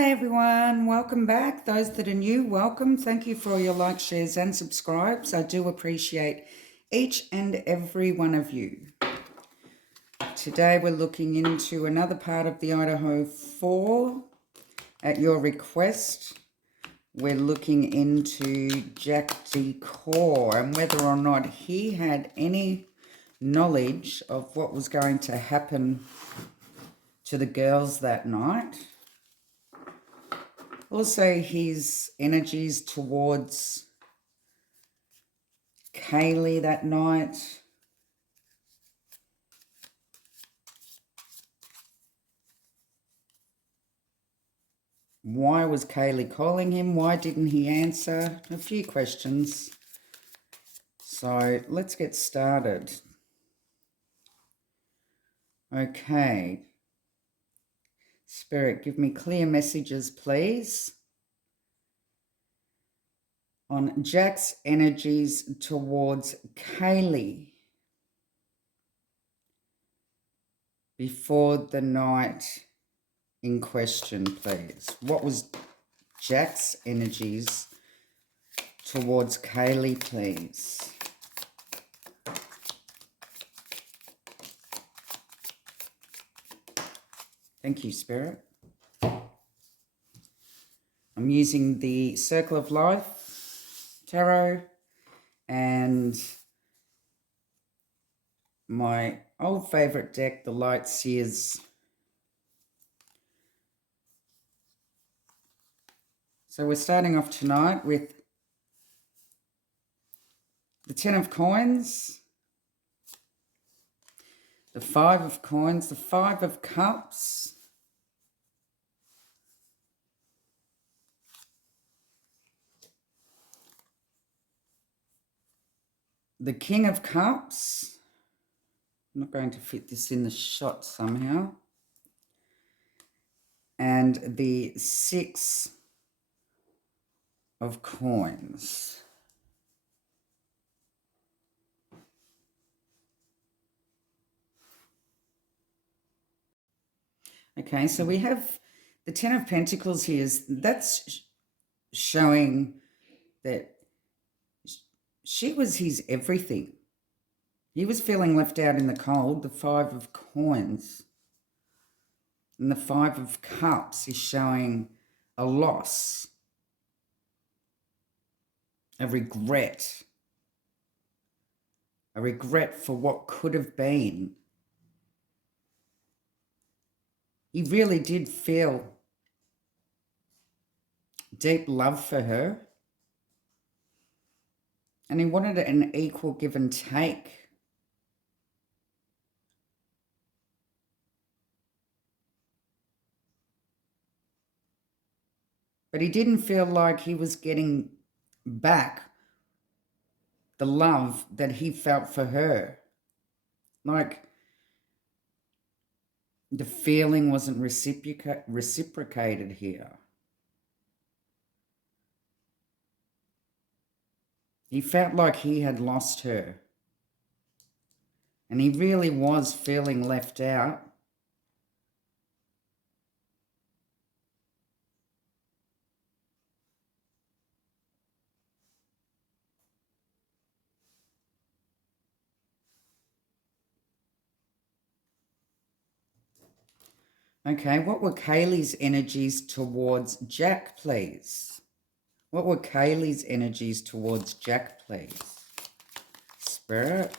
Hi everyone, welcome back. Those that are new, welcome. Thank you for all your likes, shares and subscribes. I do appreciate each and every one of you. Today we're looking into another part of the Idaho 4 at your request. We're looking into Jack DuCOEUR and whether or not he had any knowledge of what was going to happen to the girls that night. Also, his energies towards Kaylee that night. Why was Kaylee calling him? Why didn't he answer? A few questions. So let's get started. Okay. Spirit, give me clear messages, please, on Jack's energies towards Kaylee before the night in question, please. What was Jack's energies towards Kaylee, please? Thank you, Spirit. I'm using the Circle of Life Tarot and my old favourite deck, the Light Seers. So we're starting off tonight with the 10 of Coins, the 5 of Coins, the 5 of Cups, the King of Cups. I'm not going to fit this in the shot somehow. And the 6 of Coins. Okay, so we have the 10 of Pentacles here. That's showing that she was his everything. He was feeling left out in the cold. The 5 of Coins and the 5 of Cups is showing a loss, a regret for what could have been. He really did feel deep love for her, and he wanted an equal give and take. But he didn't feel like he was getting back the love that he felt for her. Like the feeling wasn't reciprocated here. He felt like he had lost her. And he really was feeling left out. Okay, what were Kaylee's energies towards Jack, please? What were Kaylee's energies towards Jack, please? Spirit.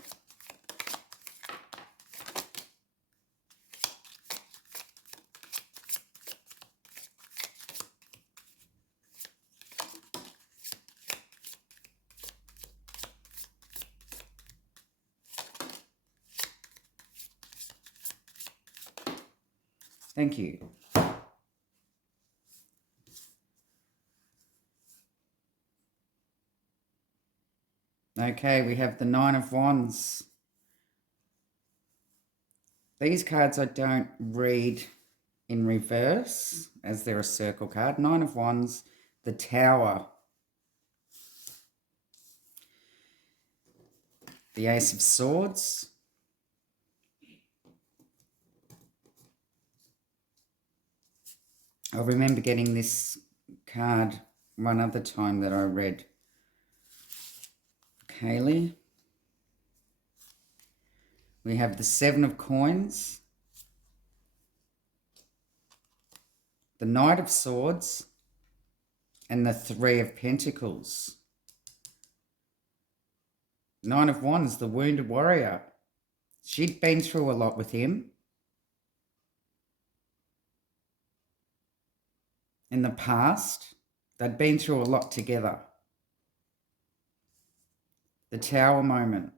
Thank you. Okay, we have the 9 of Wands. These cards I don't read in reverse as they're a circle card. 9 of Wands, the Tower, the Ace of Swords, I remember getting this card one other time that I read. Kaylee. We have the 7 of Coins, the Knight of Swords, and the 3 of Pentacles. 9 of Wands, the Wounded Warrior. She'd been through a lot with him in the past. They'd been through a lot together. The Tower moment.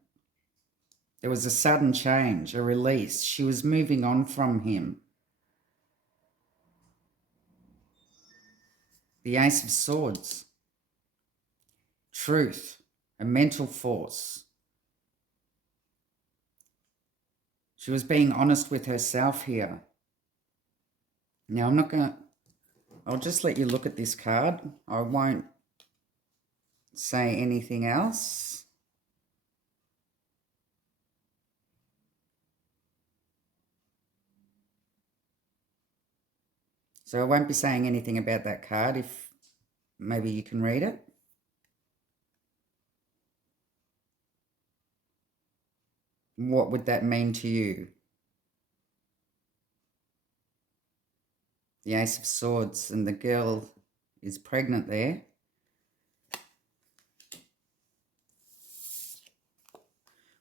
There was a sudden change, a release. She was moving on from him. The Ace of Swords. Truth, a mental force. She was being honest with herself here. Now, I'll just let you look at this card. I won't say anything else. So I won't be saying anything about that card if maybe you can read it. What would that mean to you? The Ace of Swords, and the girl is pregnant there.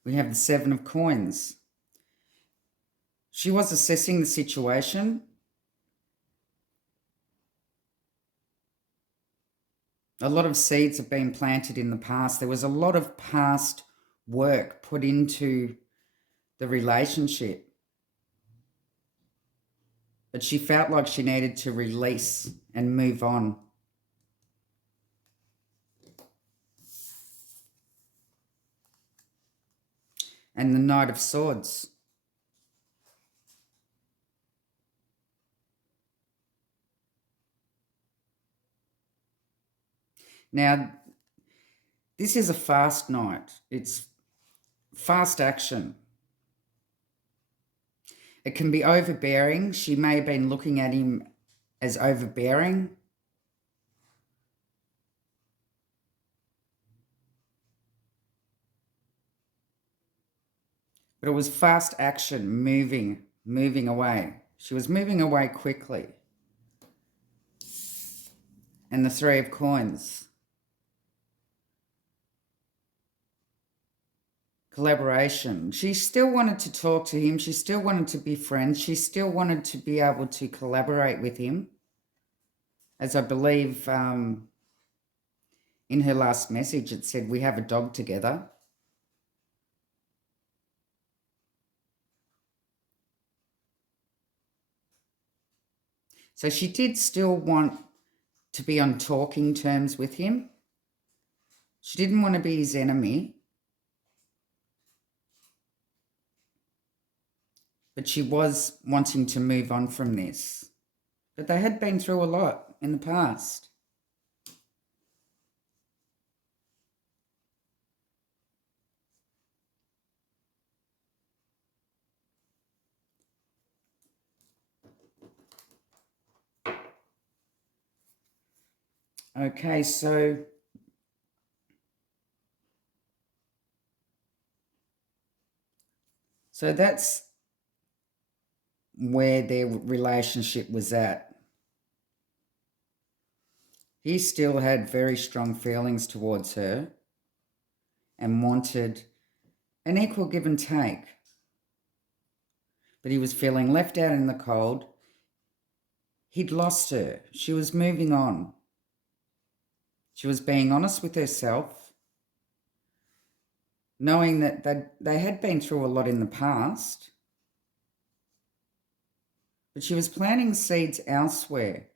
We have the 7 of Coins. She was assessing the situation. A lot of seeds have been planted in the past. There was a lot of past work put into the relationship. But she felt like she needed to release and move on. And the Knight of Swords. Now, this is a fast night. It's fast action. It can be overbearing. She may have been looking at him as overbearing. But it was fast action, moving away. She was moving away quickly. And the 3 of Coins. Collaboration. She still wanted to talk to him. She still wanted to be friends. She still wanted to be able to collaborate with him. As I believe in her last message, it said, we have a dog together. So she did still want to be on talking terms with him. She didn't want to be his enemy. But she was wanting to move on from this. But they had been through a lot in the past. Okay, so that's where their relationship was at. He still had very strong feelings towards her and wanted an equal give and take. But he was feeling left out in the cold. He'd lost her. She was moving on. She was being honest with herself, knowing that they had been through a lot in the past. But she was planting seeds elsewhere.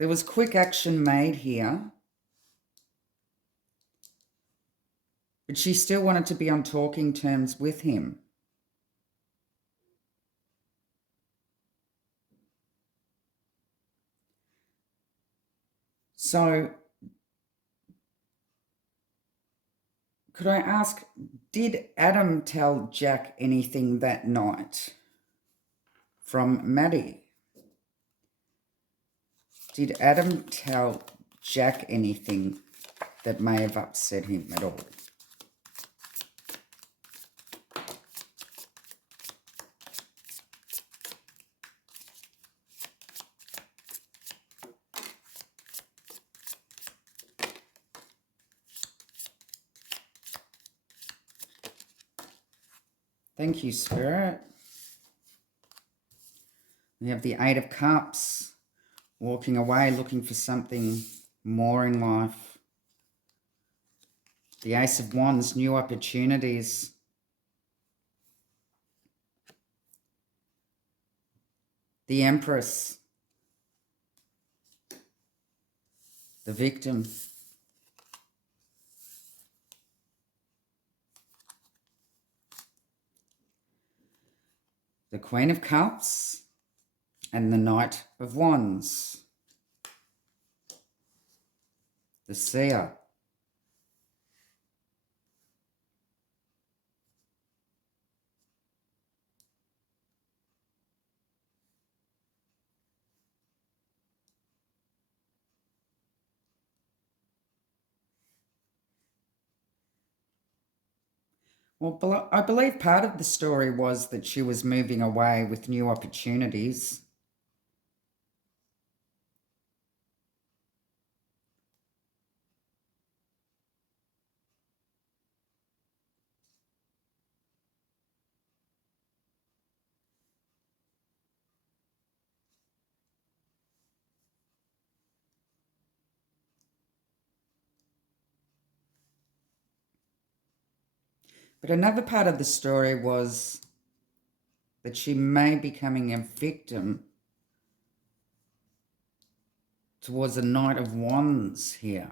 There was quick action made here. But she still wanted to be on talking terms with him. So, could I ask, did Adam tell Jack anything that night? from Maddie. Did Adam tell Jack anything that may have upset him at all? Thank you, Spirit. We have the Eight of Cups, walking away, looking for something more in life. The Ace of Wands, new opportunities. The Empress. The Victim. The Queen of Cups and the Knight of Wands. The Seer. Well, I believe part of the story was that she was moving away with new opportunities. But another part of the story was that she may be becoming a victim towards a Knight of Wands here.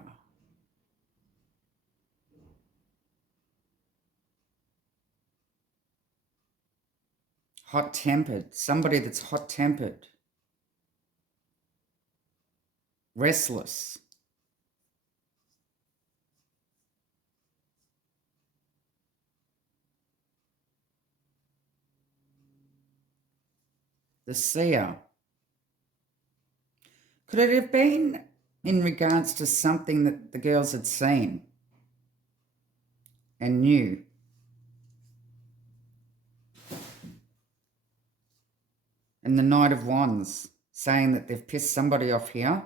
Hot-tempered, somebody that's hot-tempered, restless. The Seer. Could it have been in regards to something that the girls had seen and knew? And the Knight of Wands saying that they've pissed somebody off here.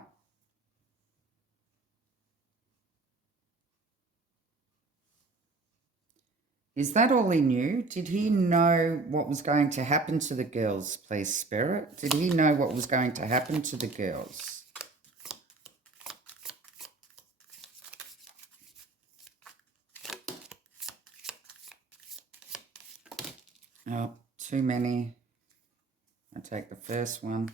Is that all he knew? Did he know what was going to happen to the girls, please, Spirit? Did he know what was going to happen to the girls? Oh, too many. I take the first one.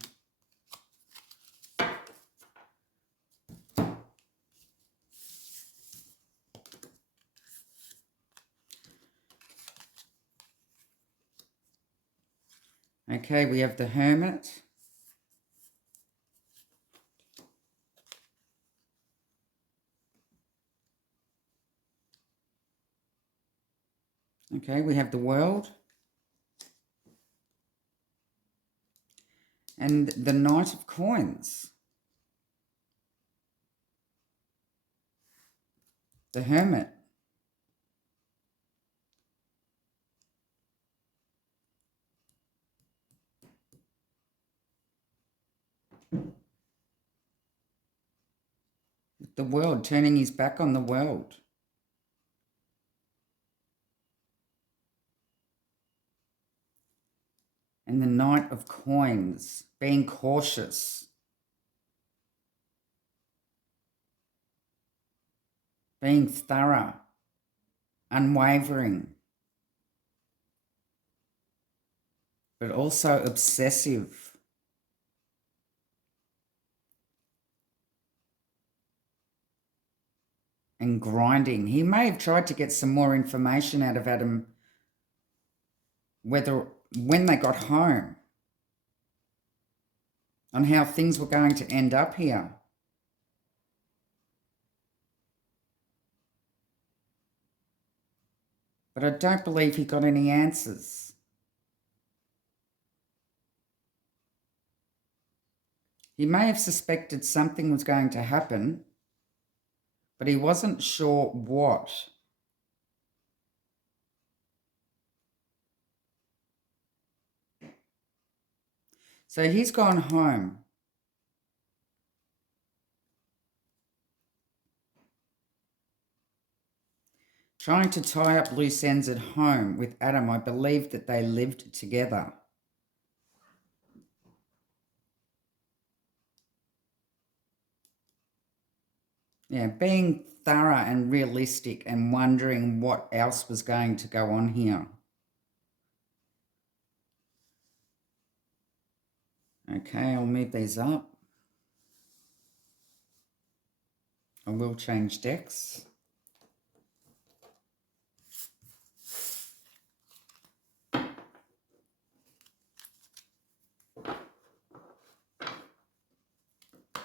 Okay, we have the Hermit. Okay, we have the World. And the Knight of Coins. The Hermit. The World, turning his back on the world. And the Knight of Coins, being cautious. Being thorough, unwavering, but also obsessive. And grinding. He may have tried to get some more information out of Adam when they got home on how things were going to end up here. But I don't believe he got any answers. He may have suspected something was going to happen, but he wasn't sure what. So he's gone home. Trying to tie up loose ends at home with Adam. I believe that they lived together. Yeah, being thorough and realistic and wondering what else was going to go on here. Okay, I'll move these up. I will change decks.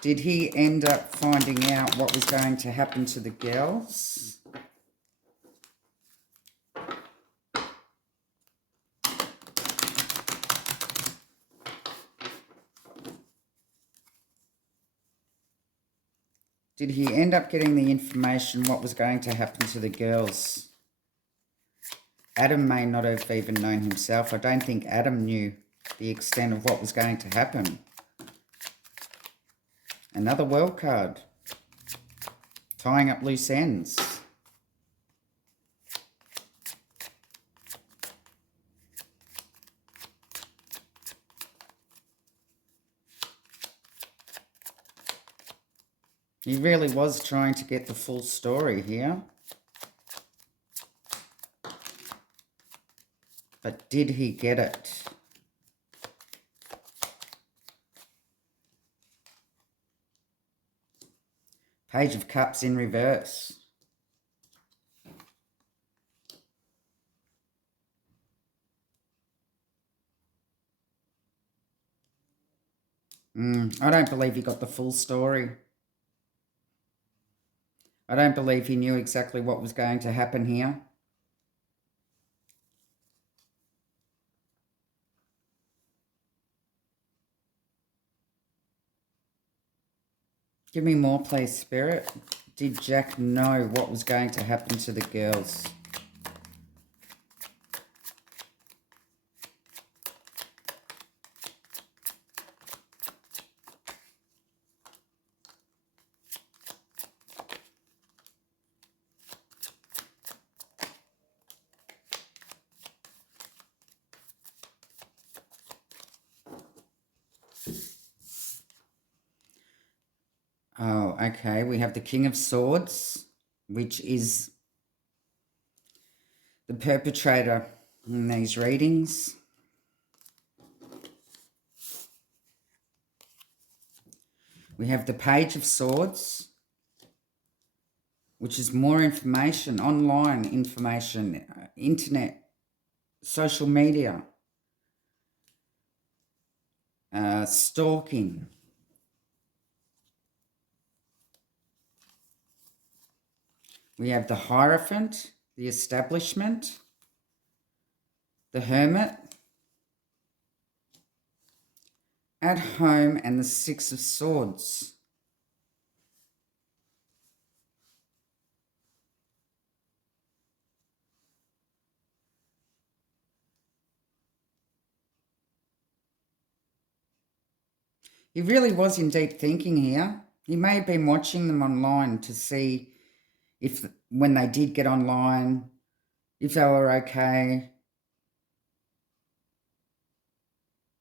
Did he end up finding out what was going to happen to the girls? Did he end up getting the information what was going to happen to the girls? Adam may not have even known himself. I don't think Adam knew the extent of what was going to happen. Another world card. Tying up loose ends. He really was trying to get the full story here. But did he get it? Page of Cups in reverse. I don't believe he got the full story. I don't believe he knew exactly what was going to happen here. Give me more, please, Spirit. Did Jack know what was going to happen to the girls? Oh, okay. We have the King of Swords, which is the perpetrator in these readings. We have the Page of Swords, which is more information, online information, internet, social media, stalking. We have the Hierophant, the Establishment, the Hermit, at home, and the Six of Swords. He really was in deep thinking here. He may have been watching them online to see if, when they did get online, if they were okay.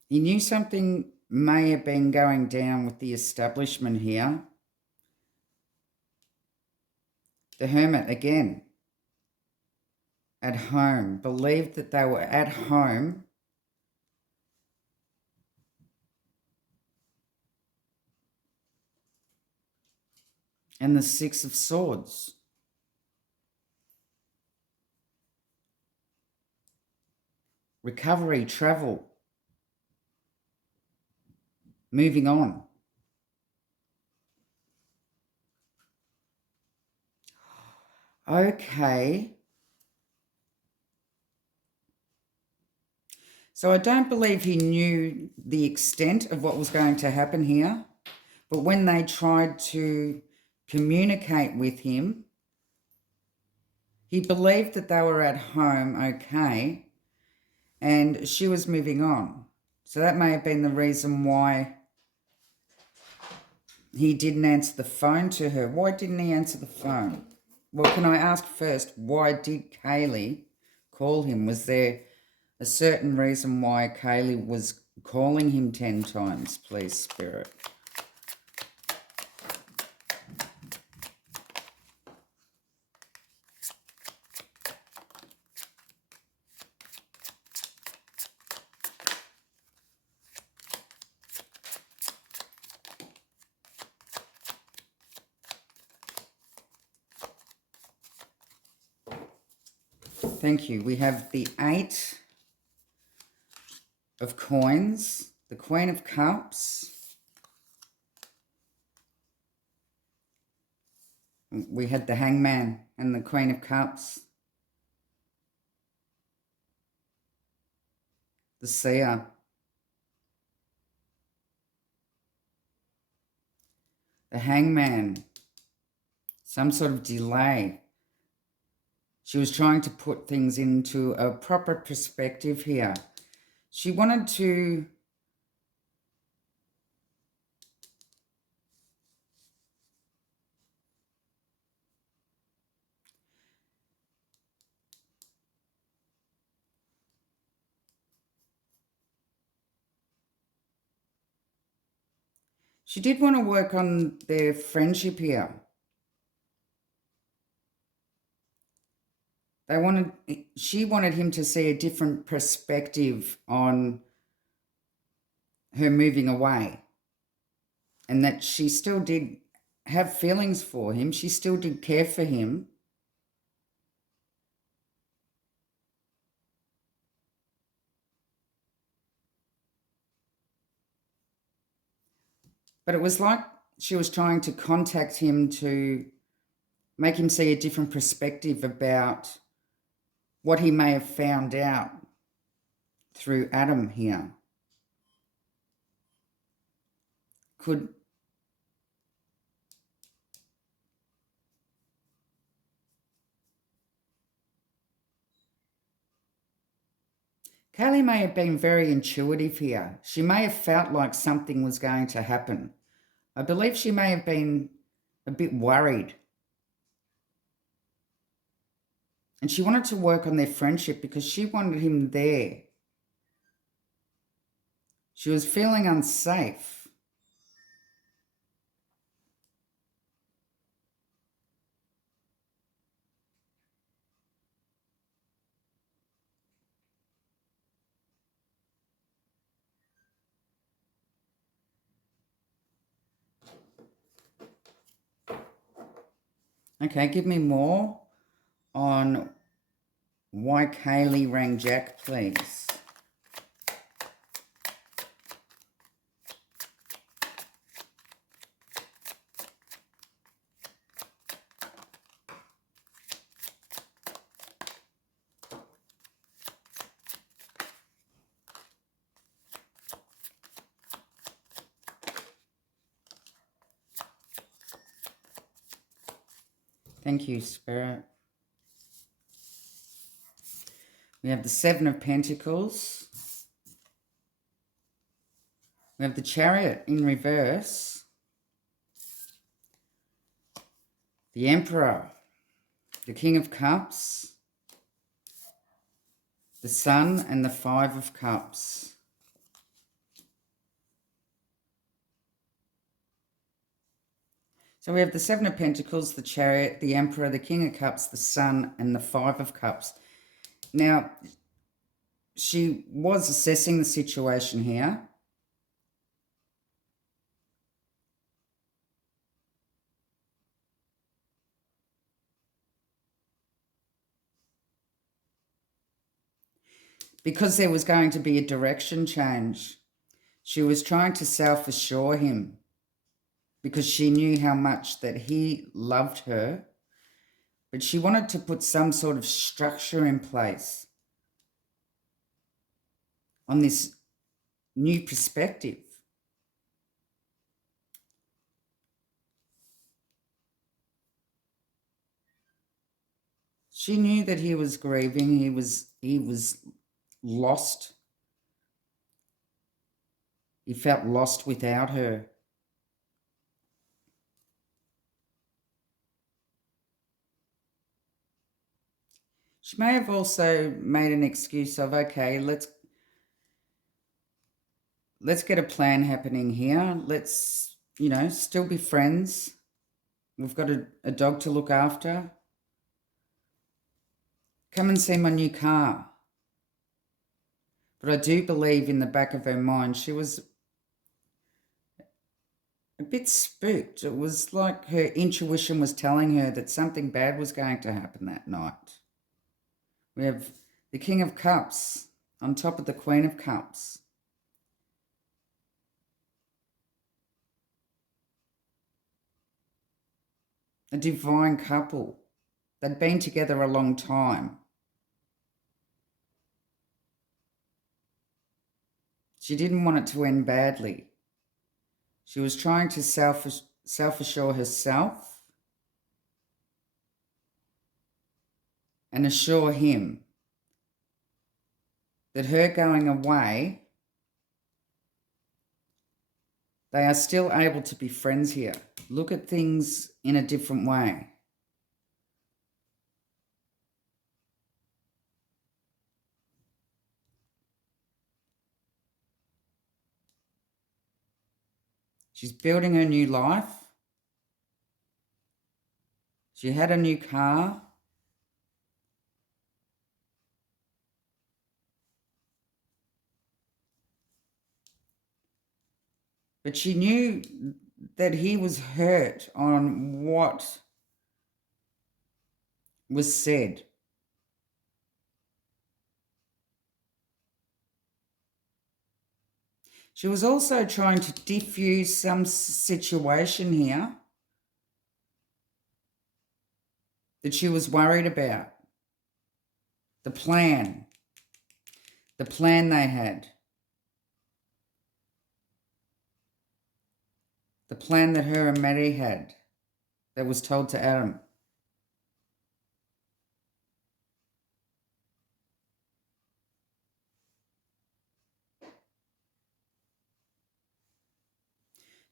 He knew something may have been going down with the establishment here. The Hermit again, at home, believed that they were at home. And the Six of Swords. Recovery, travel. Moving on. Okay. So I don't believe he knew the extent of what was going to happen here. But when they tried to communicate with him, he believed that they were at home okay, and she was moving on. So that may have been the reason why he didn't answer the phone to her. Why didn't he answer the phone? Well, can I ask first, why did Kaylee call him? Was there a certain reason why Kaylee was calling him 10 times, please, Spirit? Thank you. We have the 8 of coins, the Queen of Cups. We had the Hangman and the Queen of Cups. The Seer. The Hangman. Some sort of delay. She was trying to put things into a proper perspective here. She wanted to she did want to work on their friendship here. She wanted him to see a different perspective on her moving away, and that she still did have feelings for him. She still did care for him. But it was like she was trying to contact him to make him see a different perspective about what he may have found out through Adam here. Kaylee may have been very intuitive here. She may have felt like something was going to happen. I believe she may have been a bit worried. And she wanted to work on their friendship because she wanted him there. She was feeling unsafe. Okay, give me more on why Kaylee rang Jack, please. Thank you, Spirit. We have the 7 of Pentacles. We have the Chariot in reverse. The Emperor. The King of Cups. The Sun and the 5 of Cups. So we have the 7 of Pentacles, the Chariot, the Emperor, the King of Cups, the Sun, and the 5 of Cups. Now, she was assessing the situation here. Because there was going to be a direction change. She was trying to self-assure him because she knew how much that he loved her. But she wanted to put some sort of structure in place on this new perspective. She knew that he was grieving. He was lost. He felt lost without her. She may have also made an excuse of, okay, let's get a plan happening here. Let's, still be friends. We've got a dog to look after. Come and see my new car. But I do believe in the back of her mind, she was a bit spooked. It was like her intuition was telling her that something bad was going to happen that night. We have the King of Cups on top of the Queen of Cups. A divine couple. They'd been together a long time. She didn't want it to end badly. She was trying to self-assure herself and assure him that her going away, they are still able to be friends here. Look at things in a different way. She's building her new life. She had a new car. But she knew that he was hurt on what was said. She was also trying to diffuse some situation here that she was worried about. The plan they had. The plan that her and Maddie had that was told to Adam.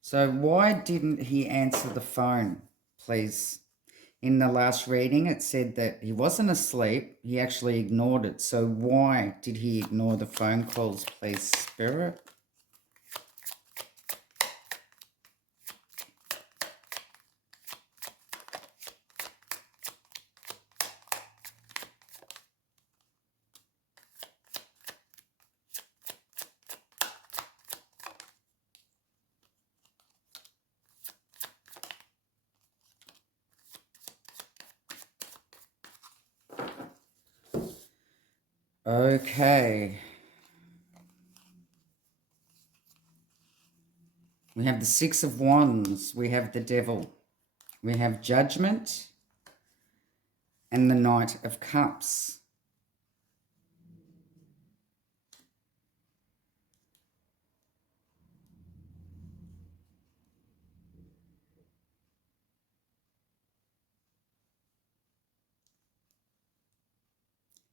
So why didn't he answer the phone, please? In the last reading, it said that he wasn't asleep. He actually ignored it. So why did he ignore the phone calls, please, Spirit? Okay. We have the Six of Wands. We have the Devil. We have Judgment and the Knight of Cups.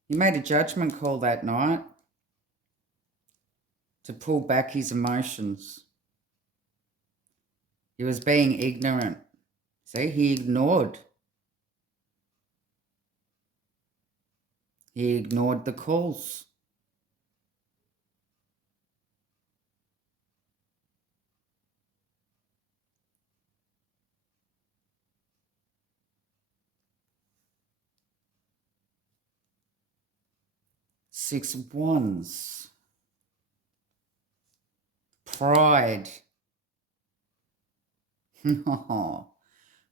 He made a judgment call that night to pull back his emotions. He was being ignorant. See, he ignored. He ignored the calls. Six of Wands. Pride.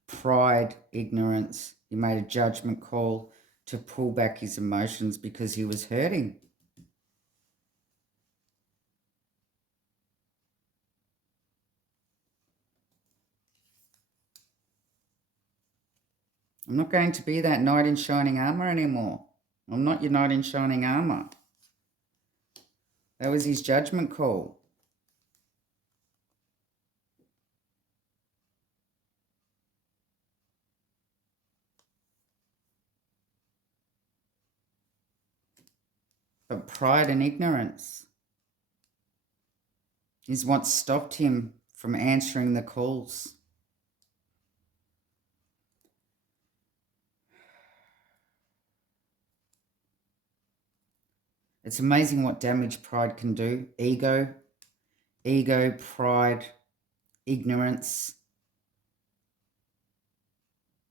Pride, ignorance. He made a judgment call to pull back his emotions because he was hurting. I'm not going to be that knight in shining armor anymore. I'm not your knight in shining armor. That was his judgment call. But pride and ignorance is what stopped him from answering the calls. It's amazing what damage pride can do. Ego, pride, ignorance,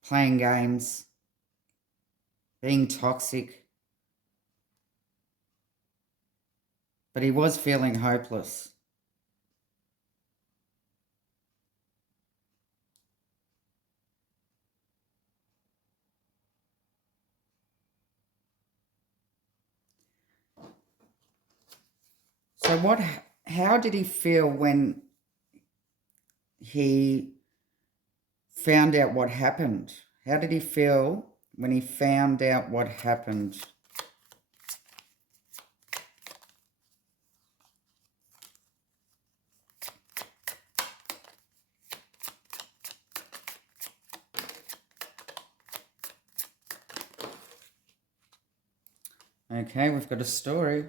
playing games, being toxic. But he was feeling hopeless. So how did he feel when he found out what happened? How did he feel when he found out what happened? Okay, we've got a story.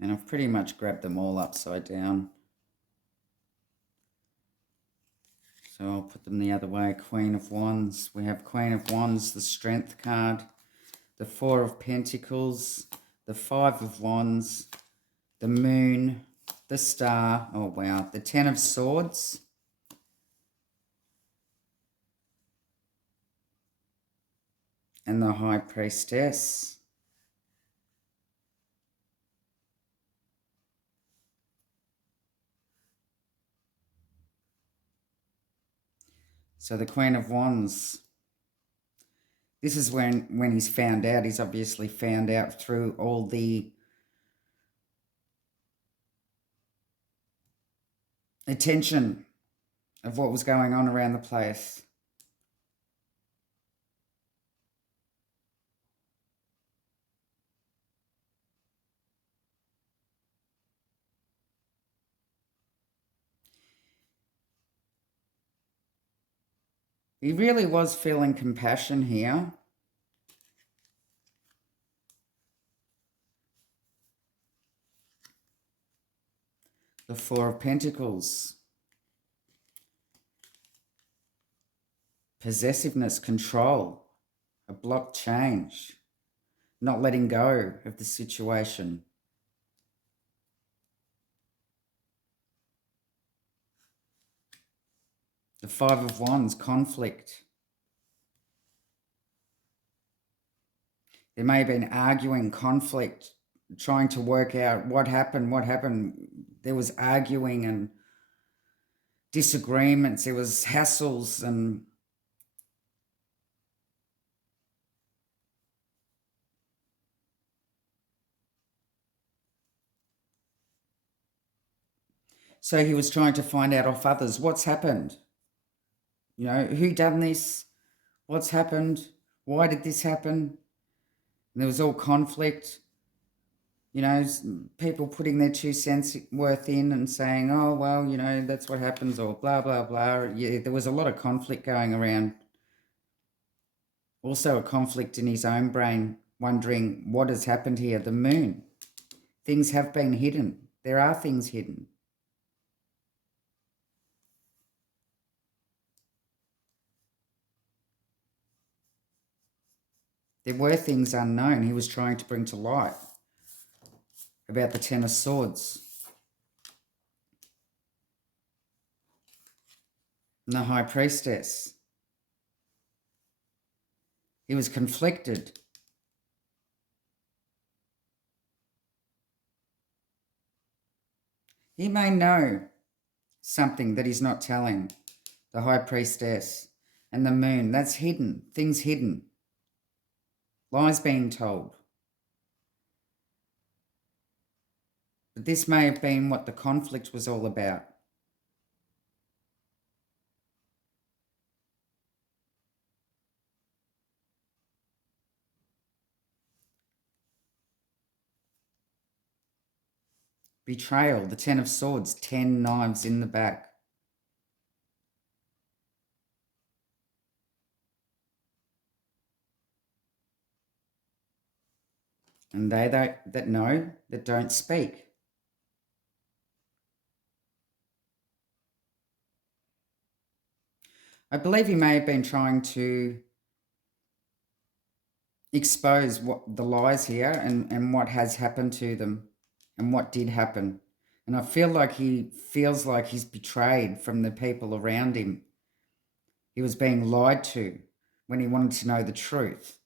And I've pretty much grabbed them all upside down. So I'll put them the other way. Queen of Wands. We have Queen of Wands, the Strength card. The Four of Pentacles. The Five of Wands. The Moon. The Star. Oh, wow. The Ten of Swords. And the High Priestess. So the Queen of Wands, this is when he's found out. He's obviously found out through all the attention of what was going on around the place. He really was feeling compassion here. The Four of Pentacles. Possessiveness, control, a blocked change, not letting go of the situation. The Five of Wands, conflict. There may have been arguing, conflict, trying to work out what happened. There was arguing and disagreements. There was hassles and so he was trying to find out off others what's happened. You know, who done this? What's happened? Why did this happen? And there was all conflict. You know, people putting their 2 cents worth in and saying, oh, well, you know, that's what happens, or blah, blah, blah. Yeah, there was a lot of conflict going around. Also a conflict in his own brain, wondering what has happened here. The Moon. Things have been hidden. There are things hidden. There were things unknown he was trying to bring to light about the Ten of Swords. And the High Priestess. He was conflicted. He may know something that he's not telling. The High Priestess and the Moon. That's hidden. Things hidden. Lies being told. But this may have been what the conflict was all about. Betrayal, the Ten of Swords, 10 knives in the back. And they that know that don't speak. I believe he may have been trying to expose what the lies here and what has happened to them and what did happen. And I feel like he feels like he's betrayed from the people around him. He was being lied to when he wanted to know the truth.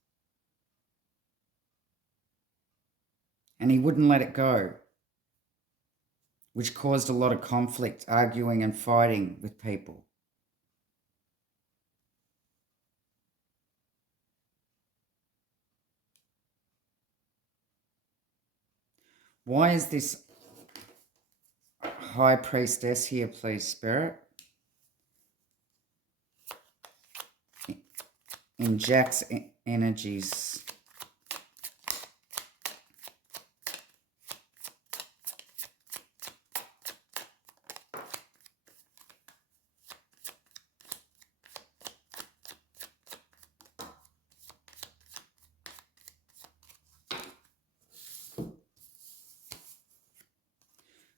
And he wouldn't let it go, which caused a lot of conflict, arguing and fighting with people. Why is this high priestess here, please, Spirit? In Jack's energies.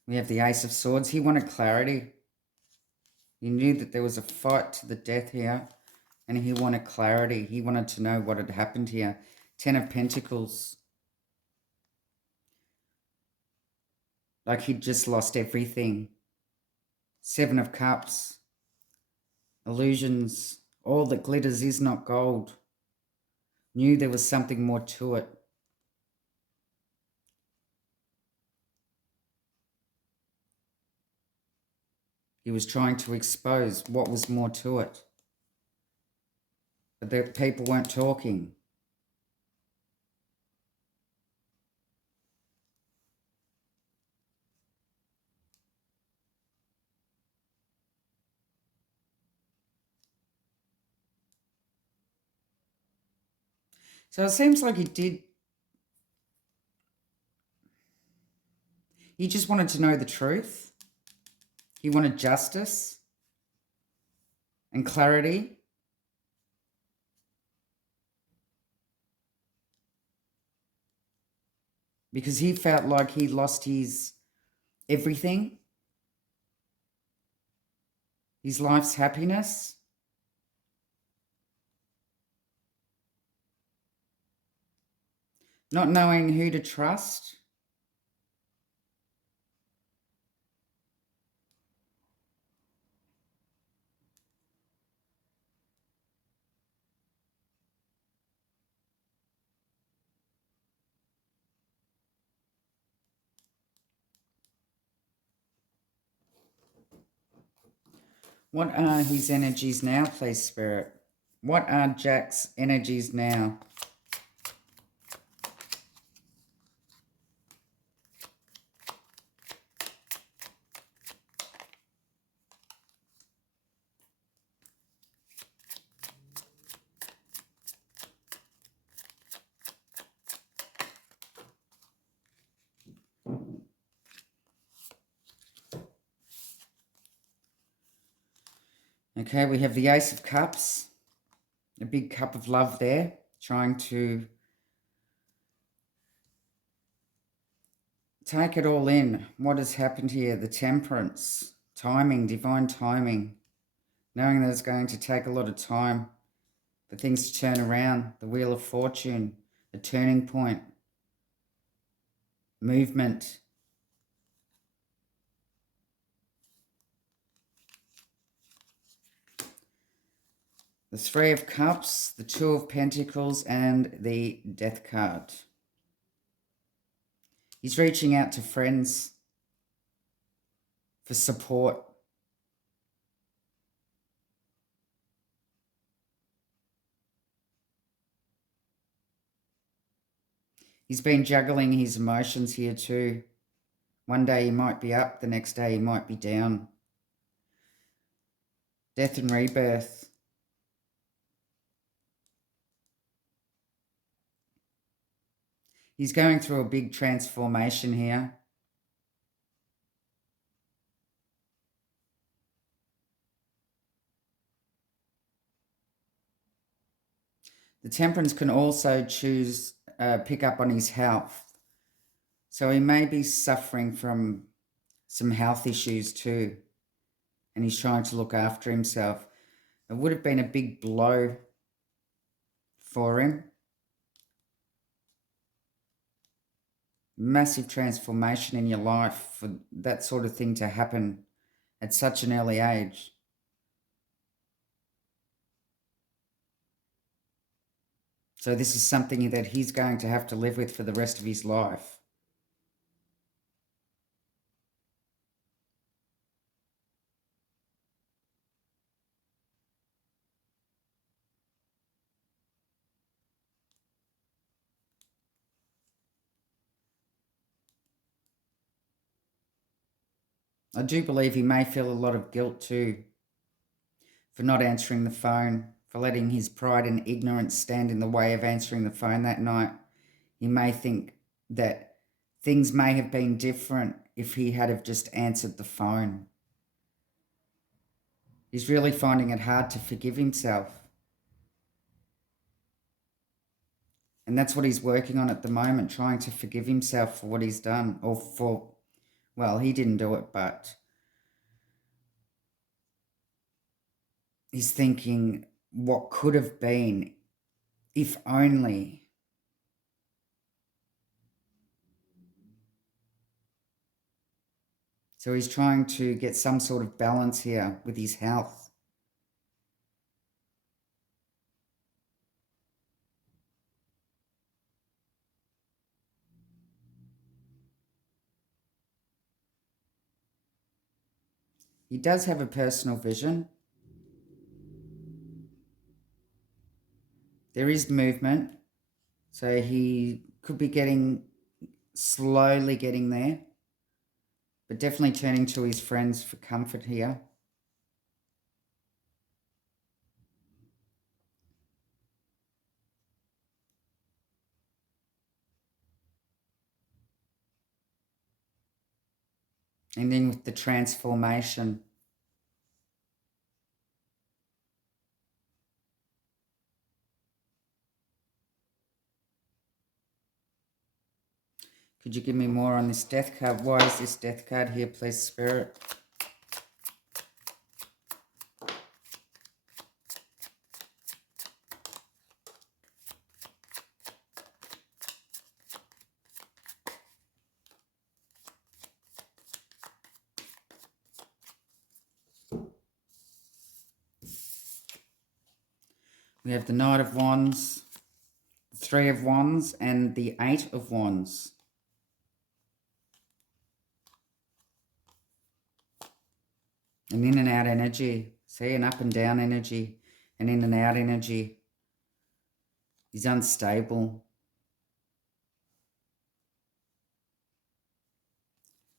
We have the Ace of Swords. He wanted clarity. He knew that there was a fight to the death here, and he wanted clarity. He wanted to know what had happened here. 10 of Pentacles. Like he'd just lost everything. 7 of Cups. Illusions. All that glitters is not gold. Knew there was something more to it. He was trying to expose what was more to it. But the people weren't talking. So it seems like he just wanted to know the truth. He wanted justice and clarity. Because he felt like he lost his everything. His life's happiness. Not knowing who to trust. What are his energies now, please, Spirit? What are Jack's energies now? Okay, we have the Ace of Cups. A big cup of love there. Trying to take it all in. What has happened here? The Temperance. Timing, divine timing. Knowing that it's going to take a lot of time for things to turn around. The Wheel of Fortune. A turning point. Movement. The Three of Cups, the Two of Pentacles, and the Death card. He's reaching out to friends for support. He's been juggling his emotions here too. One day he might be up, the next day he might be down. Death and rebirth. He's going through a big transformation here. The Temperance can also choose pick up on his health. So he may be suffering from some health issues too, and he's trying to look after himself. It would have been a big blow for him. Massive transformation in your life for that sort of thing to happen at such an early age. So this is something that he's going to have to live with for the rest of his life. I do believe he may feel a lot of guilt too for not answering the phone, for letting his pride and ignorance stand in the way of answering the phone that night. He may think that things may have been different if he had have just answered the phone. He's really finding it hard to forgive himself. And that's what he's working on at the moment, trying to forgive himself for what he's done, or for, well, he didn't do it, but he's thinking what could have been if only. So he's trying to get some sort of balance here with his health. He does have a personal vision. There is movement. So he could be slowly getting there, but definitely turning to his friends for comfort here. And then with the transformation, could you give me more on this death card? Why is this death card here, please, Spirit? We have the Knight of Wands, the Three of Wands, and the Eight of Wands. An in and out energy. See, an up and down energy, an in and out energy. He's unstable.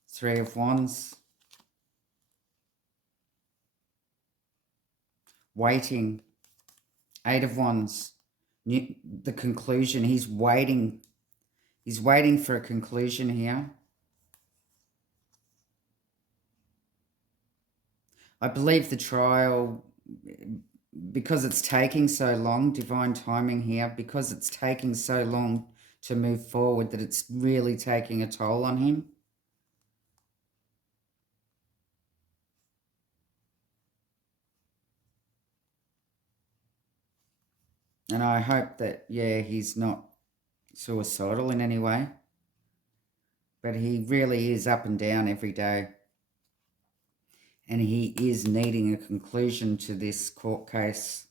Three of Wands. Waiting. Eight of Wands. The conclusion. He's waiting. He's waiting for a conclusion here. I believe the trial, because it's taking so long, divine timing here, because it's taking so long to move forward, that it's really taking a toll on him. And I hope that, yeah, he's not suicidal in any way. But he really is up and down every day. And he is needing a conclusion to this court case.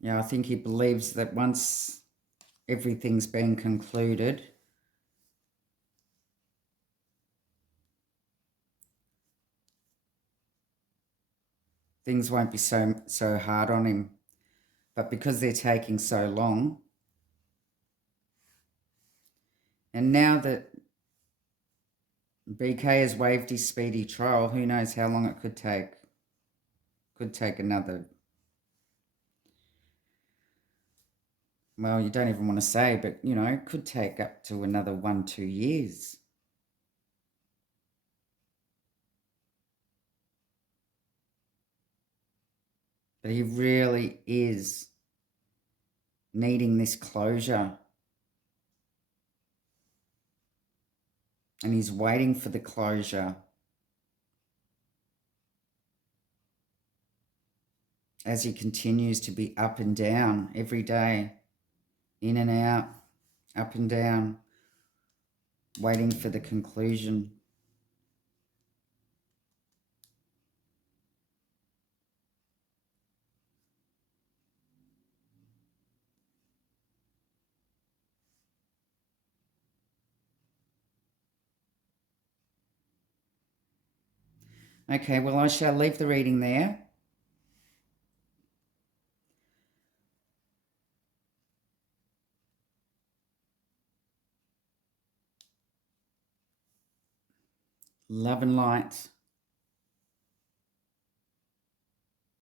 Yeah, I think he believes that once everything's been concluded, things won't be so hard on him. But because they're taking so long, and now that BK has waived his speedy trial, who knows how long it could take. Could take another well, you don't even want to say, but, you know, it could take up to another 1-2 years. But he really is needing this closure. And he's waiting for the closure. As he continues to be up and down every day, in and out, up and down, waiting for the conclusion. Okay, well, I shall leave the reading there. Love and light.